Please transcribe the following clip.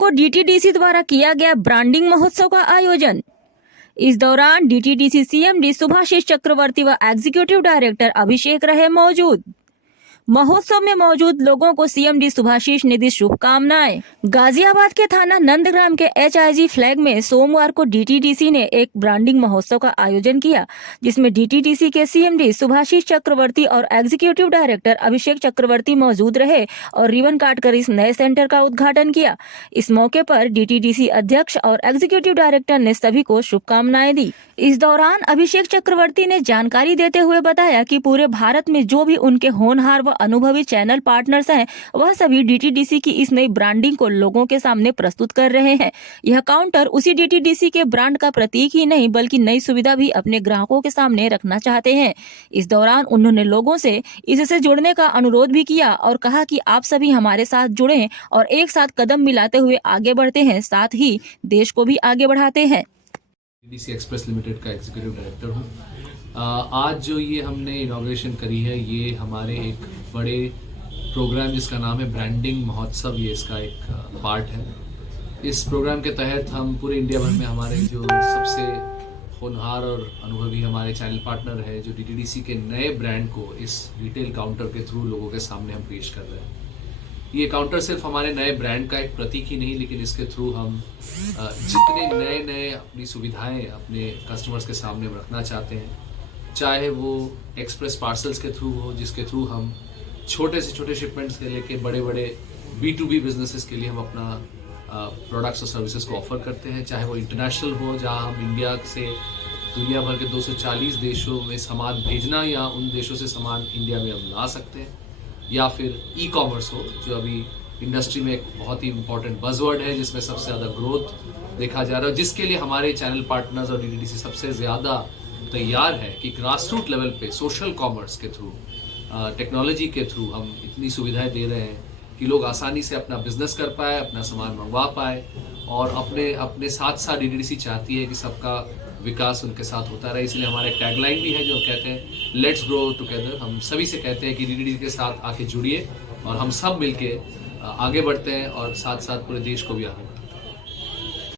को डीटीडीसी द्वारा किया गया ब्रांडिंग महोत्सव का आयोजन। इस दौरान डीटीडीसी सीएमडी सुभाषिष चक्रवर्ती व एग्जीक्यूटिव डायरेक्टर अभिषेक रहे मौजूद। महोत्सव में मौजूद लोगों को सीएमडी सुभाषिष ने दी शुभकामनाएं। गाजियाबाद के थाना नंदग्राम के एचआईजी फ्लैग में सोमवार को डीटीडीसी ने एक ब्रांडिंग महोत्सव का आयोजन किया, जिसमें डीटीडीसी के सीएमडी सुभाषिष चक्रवर्ती और एग्जीक्यूटिव डायरेक्टर अभिषेक चक्रवर्ती मौजूद रहे और रिबन काटकर इस नए सेंटर का उद्घाटन किया। इस मौके पर डीटीडीसी अध्यक्ष और एग्जीक्यूटिव डायरेक्टर ने सभी को शुभकामनाएं दी। इस दौरान अभिषेक चक्रवर्ती ने जानकारी देते हुए बताया कि पूरे भारत में जो भी उनके होनहार व अनुभवी चैनल पार्टनर्स हैं, वह सभी डीटीडीसी की इस नई ब्रांडिंग को लोगों के सामने प्रस्तुत कर रहे हैं। यह काउंटर उसी डीटीडीसी के ब्रांड का प्रतीक ही नहीं बल्कि नई सुविधा भी अपने ग्राहकों के सामने रखना चाहते हैं। इस दौरान उन्होंने लोगों से इससे जुड़ने का अनुरोध भी किया और कहा कि आप सभी हमारे साथ जुड़े और एक साथ कदम मिलाते हुए आगे बढ़ते हैं, साथ ही देश को भी आगे बढ़ाते हैं। डीटीडीसी एक्सप्रेस लिमिटेड का एग्जीक्यूटिव डायरेक्टर हूँ। आज जो ये हमने इनॉग्रेशन करी है, ये हमारे एक बड़े प्रोग्राम जिसका नाम है ब्रांडिंग महोत्सव, ये इसका एक पार्ट है। इस प्रोग्राम के तहत हम पूरे इंडिया भर में हमारे जो सबसे होनहार और अनुभवी हमारे चैनल पार्टनर है, जो डीटीडीसी के नए ब्रांड को इस रिटेल काउंटर के थ्रू लोगों के सामने हम पेश कर रहे हैं। ये काउंटर सिर्फ हमारे नए ब्रांड का एक प्रतीक ही नहीं, लेकिन इसके थ्रू हम जितने नए अपनी सुविधाएं अपने कस्टमर्स के सामने रखना चाहते हैं, चाहे वो एक्सप्रेस पार्सल्स के थ्रू हो, जिसके थ्रू हम छोटे से छोटे शिपमेंट्स से लेके बड़े बड़े B2B बिजनेसेस के लिए हम अपना प्रोडक्ट्स और सर्विसेज को ऑफर करते हैं, चाहे वो इंटरनेशनल हो, जहां हम इंडिया से दुनिया भर के 240 देशों में सामान भेजना या उन देशों से सामान इंडिया में हम ला सकते हैं, या फिर ई-कॉमर्स हो, जो अभी इंडस्ट्री में एक बहुत ही इंपॉर्टेंट बज़वर्ड है, जिसमें सबसे ज़्यादा ग्रोथ देखा जा रहा है, जिसके लिए हमारे चैनल पार्टनर्स और डीटीडीसी सबसे ज़्यादा तैयार है कि ग्रास रूट लेवल पे सोशल कॉमर्स के थ्रू, टेक्नोलॉजी के थ्रू हम इतनी सुविधाएं दे रहे हैं कि लोग आसानी से अपना बिजनेस कर पाए, अपना सामान मंगवा पाए, और अपने साथ साथ डीटीडीसी चाहती है कि सबका विकास उनके साथ होता रहे। इसलिए हमारा एक टैगलाइन भी है जो कहते हैं लेट्स ग्रो टुगेदर। हम सभी से कहते हैं कि डीटीडीसी के साथ आके जुड़िए और हम सब मिलके आगे बढ़ते हैं और साथ साथ पूरे देश को भी आगे